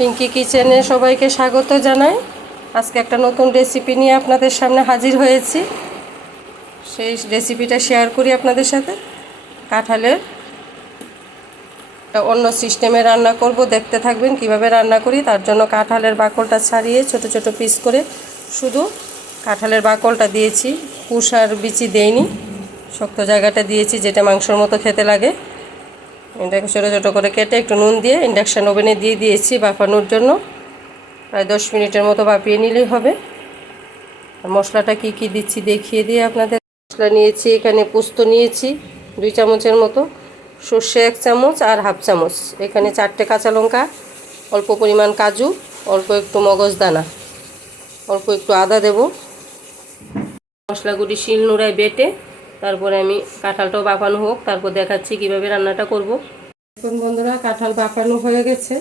পিঙ্কি কিচেনে সবাইকে স্বাগত জানাই। আজকে একটা নতুন রেসিপি নিয়ে আপনাদের সামনে হাজির হয়েছি। সেই রেসিপিটা শেয়ার করি আপনাদের সাথে। কাঁঠালের একটা অন্য সিস্টেমে রান্না করব, দেখতে থাকবেন কিভাবে রান্না করি। তার জন্য কাঁঠালের বাকলটা ছাড়িয়ে ছোট ছোট পিস করে শুধু কাঁঠালের বাকলটা দিয়েছি, কুষার বিচি দেইনি, শক্ত জায়গাটা দিয়েছি যেটা মাংসের মতো খেতে লাগে। এটাকে ছোটো ছোটো করে কেটে একটু নুন দিয়ে ইন্ডাকশান ওভেনে দিয়ে দিয়েছি বাফানোর জন্য। প্রায় 10 মিনিটের মতো ভাপিয়ে নিলেই হবে। আর মশলাটা কি কি দিচ্ছি দেখিয়ে দিয়ে আপনাদের। মশলা নিয়েছি, এখানে পোস্ত নিয়েছি 2 চামচের মতো, সর্ষে 1 চামচ আর হাফ চামচ, এখানে 4টে কাঁচা লঙ্কা, অল্প পরিমাণ কাজু, অল্প একটু মগজদানা, অল্প একটু আদা দেব। মশলাগুলি শিলনোড়ায় বেটে তারপরে আমি কাঁঠালটাও বাফানো হোক, তারপর দেখাচ্ছি কিভাবে রান্নাটা করব। এখন বন্ধুরা কাঁঠাল বাফানো হয়ে গেছে,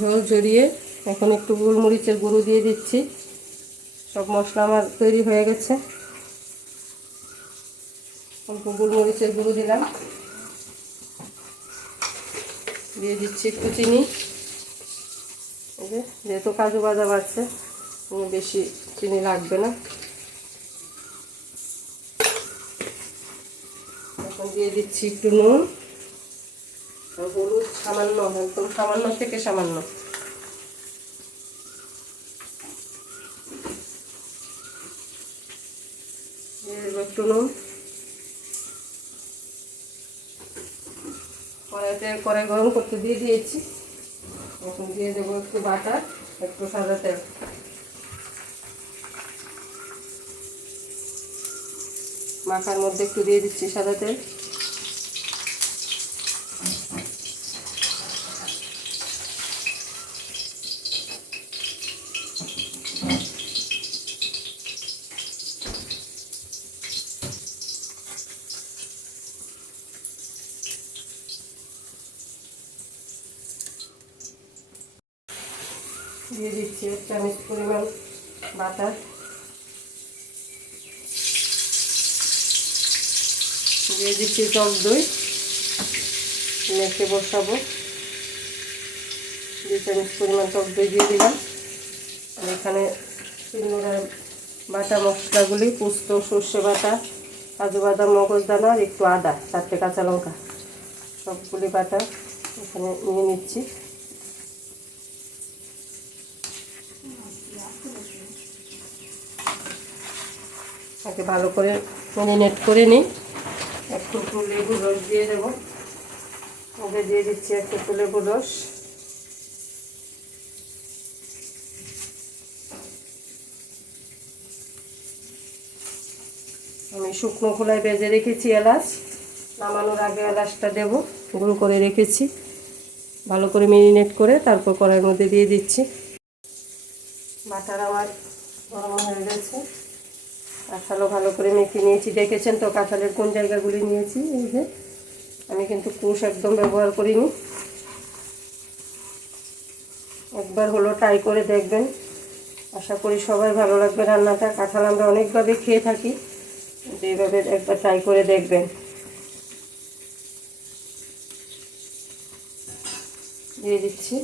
ঝোল ঝরিয়ে এখন একটু গোলমরিচের গুঁড়ো দিয়ে দিচ্ছি। সব মশলা আমার তৈরি হয়ে গেছে। অল্প গোলমরিচের গুঁড়ো দিলাম, দিয়ে দিচ্ছি একটু চিনি। যেহেতু কাজু বাদাম আছে বেশি চিনি লাগবে না। এখন দিয়ে দিচ্ছি একটু নুন, হলুদ সামান্য, একদম সামান্য থেকে সামান্য। একটু নুন, কড়াই গরম করতে দিয়ে দিয়েছি। এখন দিয়ে দেবো একটু বাটার, একটু সাদা তেল। মাখার মধ্যে একটু দিয়ে দিচ্ছি সাদা তেল। দিয়ে দিচ্ছি 1 চামচ পরিমাণ বাটার, দিয়ে দিচ্ছি টক দই, মেখে বসাবো। 2 চামচ পরিমাণ টক দই দিয়ে দিলাম। আর এখানে শিলনোড়ার বাটা মশলাগুলি, পোস্ত, সর্ষে বাটা, কাজু বাদাম, মগজদানা আর একটু আদা, 4টে কাঁচা লঙ্কা, সবগুলি বাটা এখানে নিয়ে নিচ্ছি। একে ভালো করে ম্যারিনেট করে নিই। একটু লেবুর রস দিয়ে দেবো, ওকে দিয়ে দিচ্ছি একটু লেবুর রস। আমি শুকনো খোলায় ভেজে রেখেছি এলাচ, নামানোর আগে এলাচটা দেবো, গুঁড়ো করে রেখেছি। ভালো করে ম্যারিনেট করে তারপর কড়াইয়ের মধ্যে দিয়ে দিচ্ছি। বাটার আমার গরম হয়ে গেছে। কাঁঠালও ভালো করে মেখে নিয়েছি, দেখেছেন তো কাঁঠালের কোন জায়গাগুলি নিয়েছি। এই যে আমি কিন্তু কুশ একদম ব্যবহার করিনি। একবার হলো ট্রাই করে দেখবেন, আশা করি সবাই ভালো লাগবে রান্নাটা। কাঁঠাল আমরা অনেকভাবে খেয়ে থাকি, এইভাবে একবার ট্রাই করে দেখবেন। দিয়ে দিচ্ছি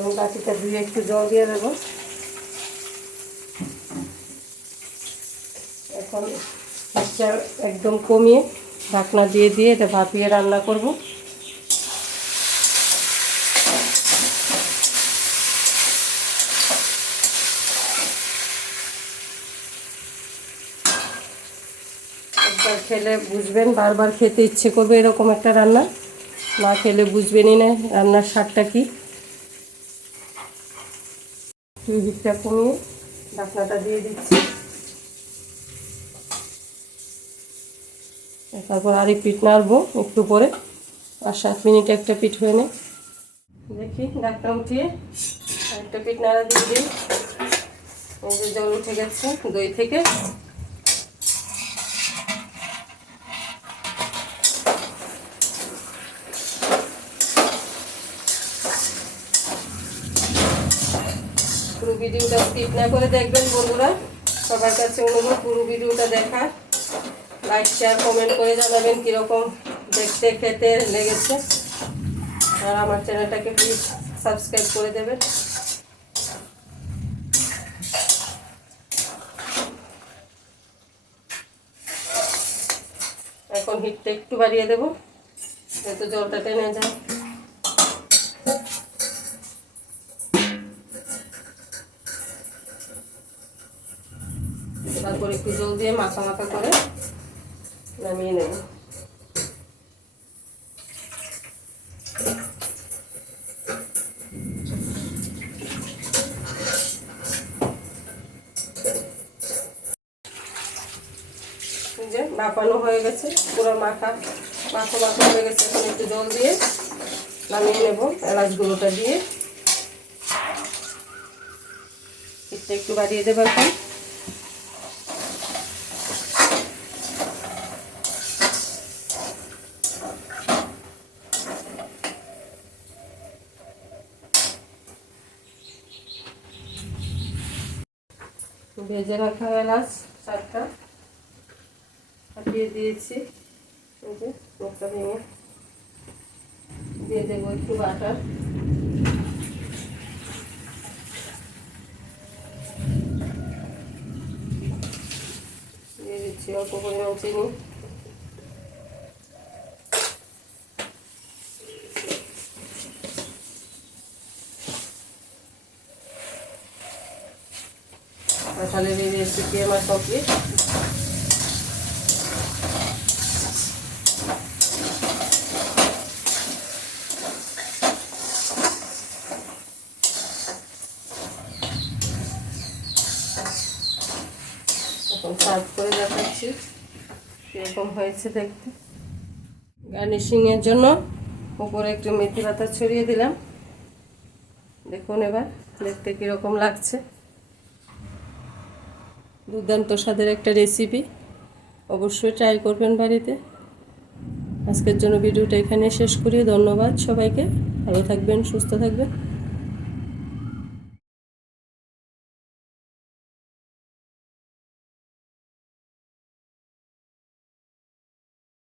আমি বাটিটা ধুয়ে একটু জল দিয়ে দেবো। এখন গ্যাসটা একদম কমিয়ে ঢাকনা দিয়ে দিয়ে এটা ভাপিয়ে রান্না করব। একবার খেলে বুঝবেন, বারবার খেতে ইচ্ছে করবে এরকম একটা রান্না। না খেলে বুঝবেনই না রান্নার স্বাদটা কী। হিটটা কমিয়ে ঢাকনাটা দিয়ে দিচ্ছি। তারপর আরেক পিঠ নাড়বো একটু পরে, আর 7 মিনিটে একটা পিঠ হয়ে নেয়। দেখি ঢাকনা উঠিয়ে আরেকটা পিঠ নাড়া দিয়ে দিই। এই যে জল উঠে গেছে দই থেকে। ভিডিওটা স্কিপ না করে দেখবেন বন্ধুরা। সবার কাছে অনুরোধ পুরো ভিডিওটা দেখা, লাইক শেয়ার কমেন্ট করে জানাবেন কীরকম দেখতে খেতে লেগেছে। আর আমার চ্যানেলটাকে প্লিজ সাবস্ক্রাইব করে দেবেন। এখন হিটটা একটু বাড়িয়ে দেবো যাতে জলটা টেনে যায়। তারপর একটু জল দিয়ে মাখা মাখা করে নামিয়ে নেব। যে মাখানো হয়ে গেছে, পুরো মাখা হয়ে গেছে। এখন একটু জল দিয়ে নামিয়ে নেব। এলাচগুলোটা দিয়ে একটু বাড়িয়ে দেবো। এখন ভেজে রাখা এলাচ 4টা ফাটিয়ে দিয়েছি। এই যে মুখটা ভেঙে দিয়ে দেবো একটু বাটার। দিয়ে দিচ্ছি অল্প পরিমাণ চিনি। কাঁঠালের এই রেসিপি আমার কমপ্লিট। এখন সার্ভ করে দেখাচ্ছি কীরকম হয়েছে দেখতে। গার্নিশিংয়ের জন্য উপরে একটু মেথি পাতা ছড়িয়ে দিলাম। দেখুন এবার দেখতে কীরকম লাগছে। দুর্দান্ত স্বাদের একটা রেসিপি, অবশ্যই ট্রাই করবেন বাড়িতে। আজকের জন্য ভিডিওটা এখানে শেষ করি। ধন্যবাদ সবাইকে, ভালো থাকবেন, সুস্থ থাকবেন।